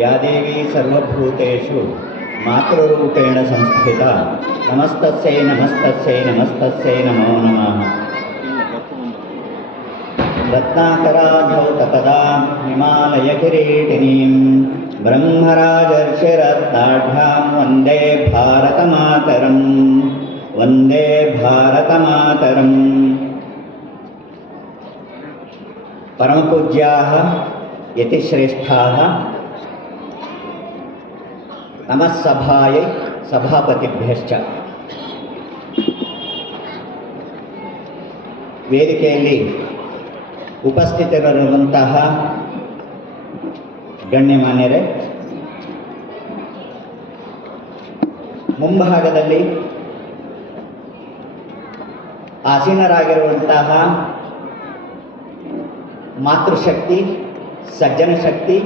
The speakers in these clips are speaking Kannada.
या देवी सर्वभूतेषु मातृरूपेण संस्थिता नमस्तस्यै नमस्तस्यै नमस्तस्यै नमो नमः। रत्नाकराधौतपदां हिमालयकिरीटिनीं ब्रह्मराजर्षिरत्नाढ्यां वन्दे भारतमातरं वन्दे भारतमातरम्। परमपूज्याः यतिश्रेष्ठाः नमः सभायै सभापतिभ्यश्च। ವೇದಿಕೆಯಲ್ಲಿ ಉಪಸ್ಥಿತರಿರುವಂತಹ ಗಣ್ಯಮಾನ್ಯರೇ, ಮುಂಭಾಗದಲ್ಲಿ ಆಸೀನರಾಗಿರುವಂತಹ ಮಾತೃಶಕ್ತಿ, ಸಜ್ಜನ ಶಕ್ತಿ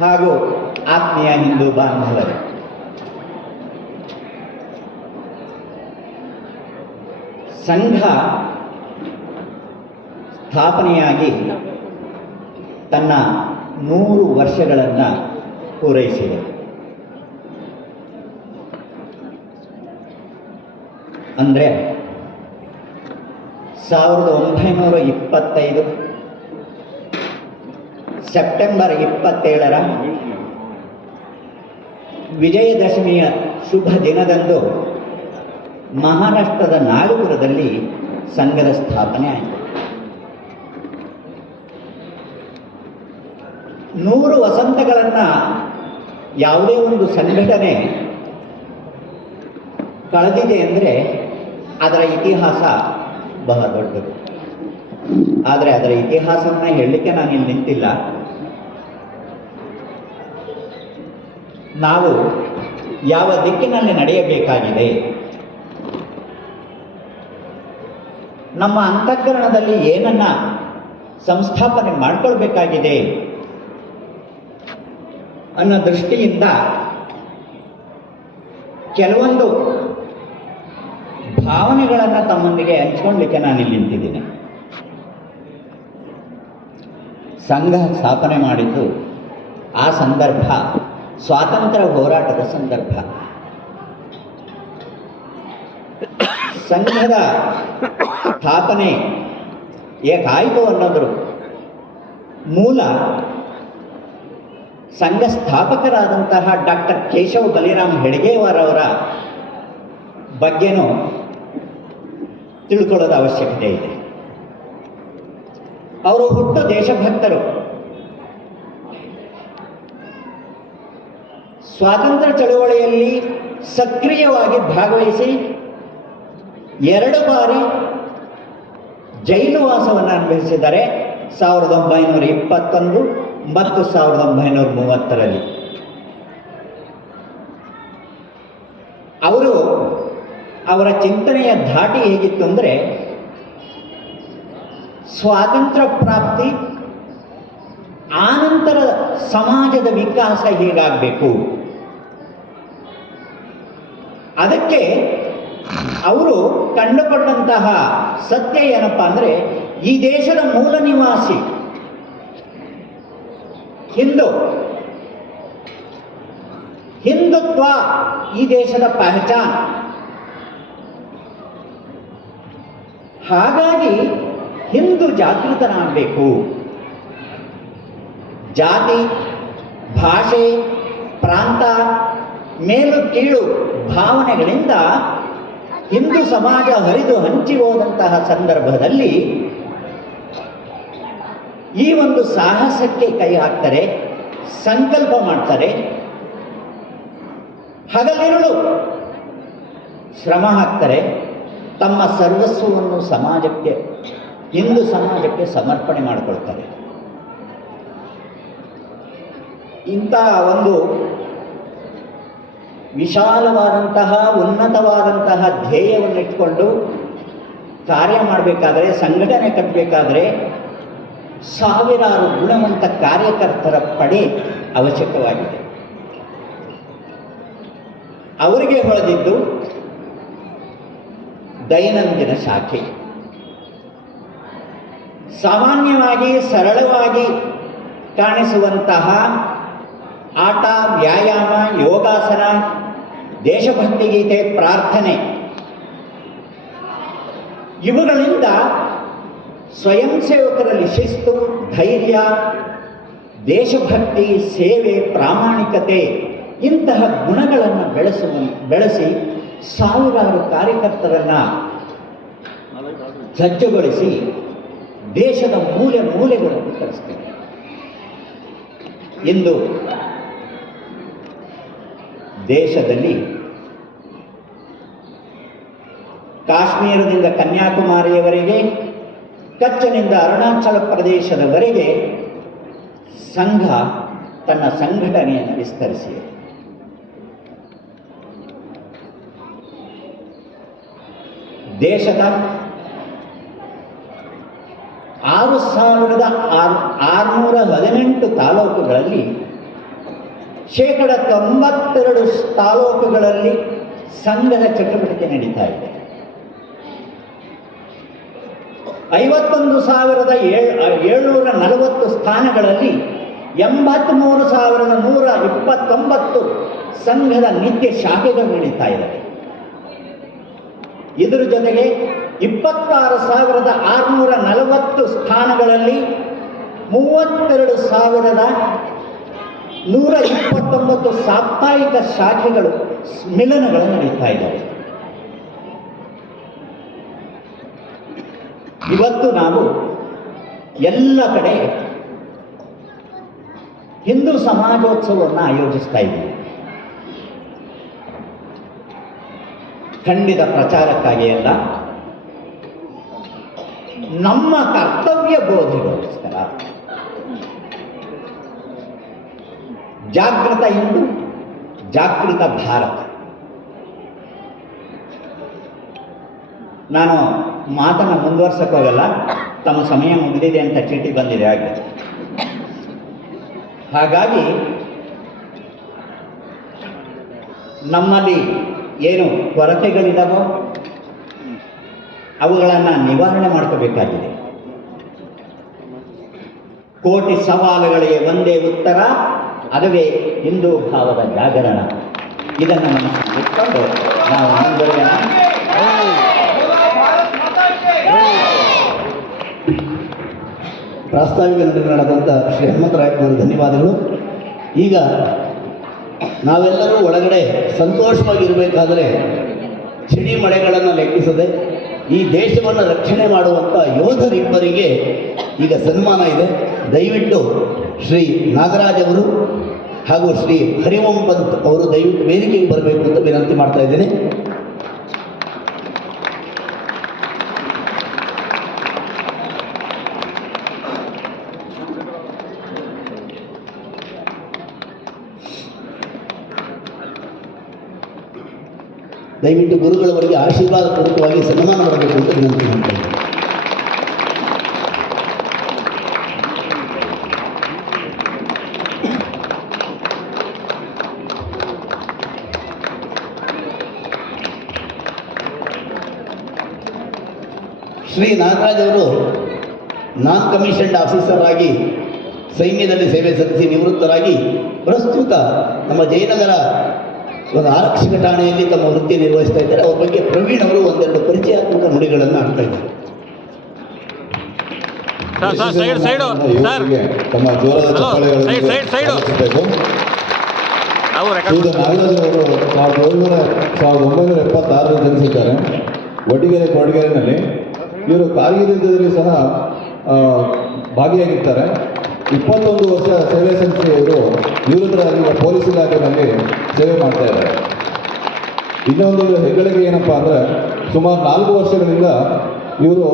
ಹಾಗೂ ಆತ್ಮೀಯ ಹಿಂದೂ ಬಾಂಧವರು, ಸಂಘ ಸ್ಥಾಪನೆಯಾಗಿ ತನ್ನ 100 ವರ್ಷಗಳನ್ನು ಪೂರೈಸಿದೆ. ಅಂದರೆ 1925 ಸೆಪ್ಟೆಂಬರ್ 27ರ ವಿಜಯದಶಮಿಯ ಶುಭ ದಿನದಂದು ಮಹಾರಾಷ್ಟ್ರದ ನಾಗಪುರದಲ್ಲಿ ಸಂಘದ ಸ್ಥಾಪನೆ ಆಯಿತು. 100 ವಸಂತಗಳನ್ನು ಯಾವುದೇ ಒಂದು ಸಂಘಟನೆ ಕಳೆದಿದೆ ಅಂದರೆ ಅದರ ಇತಿಹಾಸ ಬಹಳ ದೊಡ್ಡದು. ಆದರೆ ಅದರ ಇತಿಹಾಸವನ್ನು ಹೇಳಲಿಕ್ಕೆ ನಾನಿಲ್ಲಿ ನಿಂತಿಲ್ಲ. ನಾವು ಯಾವ ದಿಕ್ಕಿನಲ್ಲಿ ನಡೆಯಬೇಕಾಗಿದೆ, ನಮ್ಮ ಅಂತಃಕರಣದಲ್ಲಿ ಏನನ್ನ ಸಂಸ್ಥಾಪನೆ ಮಾಡಿಕೊಳ್ಬೇಕಾಗಿದೆ ಅನ್ನೋ ದೃಷ್ಟಿಯಿಂದ ಕೆಲವೊಂದು ಭಾವನೆಗಳನ್ನು ತಮ್ಮೊಂದಿಗೆ ಹಂಚ್ಕೊಳ್ಳಲಿಕ್ಕೆ ನಾನಿಲ್ಲಿ ನಿಂತಿದ್ದೀನಿ. ಸಂಘ ಸ್ಥಾಪನೆ ಮಾಡಿದ್ದು ಆ ಸಂದರ್ಭ ಸ್ವಾತಂತ್ರ್ಯ ಹೋರಾಟದ ಸಂದರ್ಭ. ಸಂಘದ ಸ್ಥಾಪನೆ ಏಕಾಯಿತು ಅನ್ನೋದ್ರ ಮೂಲ ಸಂಘ ಸ್ಥಾಪಕರಾದಂತಹ ಡಾಕ್ಟರ್ ಕೇಶವ ಬಲಿರಾಮ್ ಹೆಡ್ಗೇವಾರ್ ಅವರ ಬಗ್ಗೆನೂ ತಿಳ್ಕೊಳ್ಳೋದ ಅವಶ್ಯಕತೆ ಇದೆ. ಅವರು ಹುಟ್ಟು ದೇಶಭಕ್ತರು. ಸ್ವಾತಂತ್ರ್ಯ ಚಳವಳಿಯಲ್ಲಿ ಸಕ್ರಿಯವಾಗಿ ಭಾಗವಹಿಸಿ 2 ಬಾರಿ ಜೈಲುವಾಸವನ್ನು ಅನುಭವಿಸಿದ್ದಾರೆ. 1921 ಮತ್ತು 1930ರಲ್ಲಿ. ಅವರ ಚಿಂತನೆಯ ಧಾಟಿ ಹೇಗಿತ್ತು ಅಂದರೆ, ಸ್ವಾತಂತ್ರ್ಯ ಪ್ರಾಪ್ತಿ ಆನಂತರ ಸಮಾಜದ ವಿಕಾಸ ಹೇಗಾಗಬೇಕು, ಅದಕ್ಕೆ ಅವರು ಕಂಡುಕೊಂಡಂತಹ ಸತ್ಯ ಏನಪ್ಪ ಅಂದರೆ, ಈ ದೇಶದ ಮೂಲ ನಿವಾಸಿ ಹಿಂದುತ್ವ ಈ ದೇಶದ ಪಹಚಾನ್. ಹಾಗಾಗಿ ಹಿಂದೂ ಜಾಗೃತನಾಗಬೇಕು. ಜಾತಿ, ಭಾಷೆ, ಪ್ರಾಂತ, ಮೇಲು ಕೀಳು ಭಾವನೆಗಳಿಂದ ಹಿಂದೂ ಸಮಾಜ ಹರಿದು ಹಂಚಿ ಹೋದಂತಹ ಸಂದರ್ಭದಲ್ಲಿ ಈ ಒಂದು ಸಾಹಸಕ್ಕೆ ಕೈ ಹಾಕ್ತಾರೆ, ಸಂಕಲ್ಪ ಮಾಡ್ತಾರೆ, ಹಗಲಿರುಳು ಶ್ರಮ ಹಾಕ್ತಾರೆ, ತಮ್ಮ ಸರ್ವಸ್ವವನ್ನು ಸಮಾಜಕ್ಕೆ, ಹಿಂದೂ ಸಮಾಜಕ್ಕೆ ಸಮರ್ಪಣೆ ಮಾಡಿಕೊಳ್ತಾರೆ. ಇಂಥ ಒಂದು ವಿಶಾಲವಾದಂತಹ ಉನ್ನತವಾದಂತಹ ಧ್ಯೇಯವನ್ನಿಟ್ಕೊಂಡು ಕಾರ್ಯ ಮಾಡಬೇಕಾದ್ರೆ, ಸಂಘಟನೆ ಕಟ್ಟಬೇಕಾದ್ರೆ ಸಾವಿರಾರು ಗುಣವಂತ ಕಾರ್ಯಕರ್ತರ ಪಡೆ ಅವಶ್ಯಕವಾಗಿದೆ. ಅವರಿಗೆ ಹೊಳೆದಿದ್ದು ದೈನಂದಿನ ಶಾಖೆ. ಸಾಮಾನ್ಯವಾಗಿ ಸರಳವಾಗಿ ಕಾಣಿಸುವಂತಹ ಆಟ, ವ್ಯಾಯಾಮ, ಯೋಗಾಸನ, ದೇಶಭಕ್ತಿ ಗೀತೆ, ಪ್ರಾರ್ಥನೆ ಇವುಗಳಿಂದ ಸ್ವಯಂ ಸೇವಕರಲ್ಲಿ ಶಿಸ್ತು, ಧೈರ್ಯ, ದೇಶಭಕ್ತಿ, ಸೇವೆ, ಪ್ರಾಮಾಣಿಕತೆ ಇಂತಹ ಗುಣಗಳನ್ನು ಬೆಳೆಸಿ ಸಾವಿರಾರು ಕಾರ್ಯಕರ್ತರನ್ನು ಸಜ್ಜುಗೊಳಿಸಿ ದೇಶದ ಮೂಲೆ ಮೂಲೆಗಳನ್ನು ತರಿಸ್ತಾರೆ. ಇಂದು ದೇಶದಲ್ಲಿ ಕಾಶ್ಮೀರದಿಂದ ಕನ್ಯಾಕುಮಾರಿಯವರೆಗೆ, ಕಚ್ನಿಂದ ಅರುಣಾಚಲ ಪ್ರದೇಶದವರೆಗೆ ಸಂಘ ತನ್ನ ಸಂಘಟನೆಯನ್ನು ವಿಸ್ತರಿಸಿದೆ. ದೇಶದ 6,618 ತಾಲೂಕುಗಳಲ್ಲಿ 92% ತಾಲೂಕುಗಳಲ್ಲಿ ಸಂಘದ ಚಟುವಟಿಕೆ ನಡೀತಾ ಇದೆ. 51,740 ಸ್ಥಾನಗಳಲ್ಲಿ 83,129 ಸಂಘದ ನಿತ್ಯ ಶಾಖೆಗಳು ನಡೀತಾ ಇದ್ದಾವೆ. ಇದರ ಜೊತೆಗೆ 26,640 ಸ್ಥಾನಗಳಲ್ಲಿ 32,129 ಸಾಪ್ತಾಹಿಕ ಶಾಖೆಗಳು, ಮಿಲನಗಳು ನಡೀತಾ ಇದ್ದಾವೆ. ಇವತ್ತು ನಾವು ಎಲ್ಲ ಕಡೆ ಹಿಂದೂ ಸಮಾಜೋತ್ಸವವನ್ನು ಆಯೋಜಿಸ್ತಾ ಇದ್ದೀವಿ. ಖಂಡಿತ ಪ್ರಚಾರಕ್ಕಾಗಿ ಅಲ್ಲ, ನಮ್ಮ ಕರ್ತವ್ಯ ಬೋಧೆಗೋಸ್ಕರ. ಜಾಗೃತ ಹಿಂದೂ, ಜಾಗೃತ ಭಾರತ. ನಾನು ಮಾತನ್ನು ಮುಂದುವರ್ಸಕ್ಕೋಗಲ್ಲ, ತಮ್ಮ ಸಮಯ ಮುಗಿದಿದೆ ಅಂತ ಚೀಟಿ ಬಂದಿದೆ ಹಾಗೆ. ಹಾಗಾಗಿ ನಮ್ಮಲ್ಲಿ ಏನು ಕೊರತೆಗಳಿದಾವೋ ಅವುಗಳನ್ನು ನಿವಾರಣೆ ಮಾಡ್ಕೋಬೇಕಾಗಿದೆ. ಕೋಟಿ ಸವಾಲುಗಳಿಗೆ ಒಂದೇ ಉತ್ತರ, ಅದುವೇ ಹಿಂದೂ ಭಾವದ ಜಾಗರಣ. ಇದನ್ನು ಮನಸ್ಸಿಟ್ಟುಕೊಂಡು ನಾವು ಮುಂದುವರೆಯೋಣ. ಪ್ರಾಸ್ತಾವಿಕ ನಡೆದಂಥ ಶ್ರೀ ಹನುಮಂತರಾಯಪ್ಪನವರು ಧನ್ಯವಾದಗಳು. ಈಗ ನಾವೆಲ್ಲರೂ ಒಳಗಡೆ ಸಂತೋಷವಾಗಿರಬೇಕಾದರೆ ಸಿಡಿ ಮಳೆಗಳನ್ನು ಲೆಕ್ಕಿಸದೆ ಈ ದೇಶವನ್ನು ರಕ್ಷಣೆ ಮಾಡುವಂಥ ಯೋಧರಿಬ್ಬರಿಗೆ ಈಗ ಸನ್ಮಾನ ಇದೆ. ದಯವಿಟ್ಟು ಶ್ರೀ ನಾಗರಾಜ್ ಅವರು ಹಾಗೂ ಶ್ರೀ ಹರಿವಂತ್ ಪಂತ್ ಅವರು ದಯವಿಟ್ಟು ವೇದಿಕೆಗೆ ಬರಬೇಕು ಅಂತ ವಿನಂತಿ ಮಾಡ್ತಾ ಇದ್ದೇನೆ. ದಯವಿಟ್ಟು ಗುರುಗಳವರಿಗೆ ಆಶೀರ್ವಾದ ಪೂರ್ವಕವಾಗಿ ಸನ್ಮಾನ ಮಾಡಬೇಕು ಅಂತ ವಿನಂತಿ ಮಾಡ್ತೇನೆ. ಶ್ರೀ ನಾಗರಾಜ್ ಅವರು ನಾನ್ ಕಮಿಷನ್ಡ್ ಆಫೀಸರ್ ಆಗಿ ಸೈನ್ಯದಲ್ಲಿ ಸೇವೆ ಸಲ್ಲಿಸಿ ನಿವೃತ್ತರಾಗಿ ಪ್ರಸ್ತುತ ನಮ್ಮ ಜಯನಗರ ಒಂದು ಆರಕ್ಷಕ ಠಾಣೆಯಲ್ಲಿ ತಮ್ಮ ವೃತ್ತಿ ನಿರ್ವಹಿಸ್ತಾ ಇದ್ದಾರೆ. ಅವ್ರ ಬಗ್ಗೆ ಪ್ರವೀಣ್ ಅವರು ಒಂದೆರಡು ಪರಿಚಯಾತ್ಮಕ ನುಡಿಗಳನ್ನು ಆಡ್ತಾ ಇದ್ದಾರೆ. ತಮ್ಮ ಜೋರಾದ ಚಪ್ಪಾಳೆಗಳನ್ನು ನಾಗರಾಜ್ ಅವರು 1976 ಜನಿಸಿದ್ದಾರೆ ಕೊಡಗೆರೆನಲ್ಲಿ. ಇವರು ಕಾರ್ಗಿಲ್ ಯುದ್ಧದಲ್ಲಿ ಸಹ ಭಾಗಿಯಾಗಿರ್ತಾರೆ. 21 ವರ್ಷ ಸೇವೆ ಸಲ್ಲಿಸಿ ಇವರು ನಿವೃತ್ತರಾಗಿ ಪೊಲೀಸ್ ಇಲಾಖೆಯಲ್ಲಿ ಸೇವೆ ಮಾಡ್ತಾ ಇದ್ದಾರೆ. ಇನ್ನೊಂದು ಹೆಗ್ಗಳಿಕೆ ಏನಪ್ಪ ಅಂದರೆ, ಸುಮಾರು 4 ವರ್ಷಗಳಿಂದ ಇವರು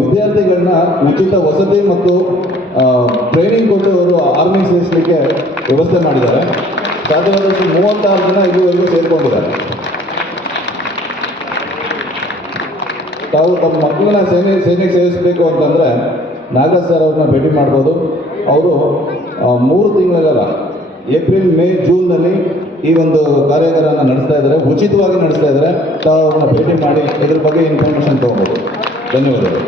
ವಿದ್ಯಾರ್ಥಿಗಳನ್ನ ಉಚಿತ ವಸತಿ ಮತ್ತು ಟ್ರೈನಿಂಗ್ ಕೊಟ್ಟು ಅವರು ಆರ್ಮಿ ಸೇರಿಸಲಿಕ್ಕೆ ವ್ಯವಸ್ಥೆ ಮಾಡಿದ್ದಾರೆ. ಸಾಧ್ಯವಾದಷ್ಟು 36 ಜನ ಇದುವರೆಗೂ ಸೇರಿಕೊಂಡಿದ್ದಾರೆ. ತಾವು ತಮ್ಮ ಮಕ್ಕಳನ್ನ ಸೇನೆಗೆ ಸೇರಿಸಬೇಕು ಅಂತಂದರೆ ನಾಗರಾಜ್ ಸರ್ ಅವ್ರನ್ನ ಭೇಟಿ ಮಾಡ್ಬೋದು. ಅವರು 3 ತಿಂಗಳ ಏಪ್ರಿಲ್, ಮೇ, ಜೂನ್ನಲ್ಲಿ ಈ ಒಂದು ಕಾರ್ಯಾಗಾರನ ನಡೆಸ್ತಾ ಇದ್ದಾರೆ, ಉಚಿತವಾಗಿ ನಡೆಸ್ತಾ ಇದ್ದಾರೆ. ತಾವು ಅವ್ರನ್ನ ಭೇಟಿ ಮಾಡಿ ಇದ್ರ ಬಗ್ಗೆ ಇನ್ಫಾರ್ಮೇಷನ್ ತೊಗೊಬೋದು. ಧನ್ಯವಾದಗಳು.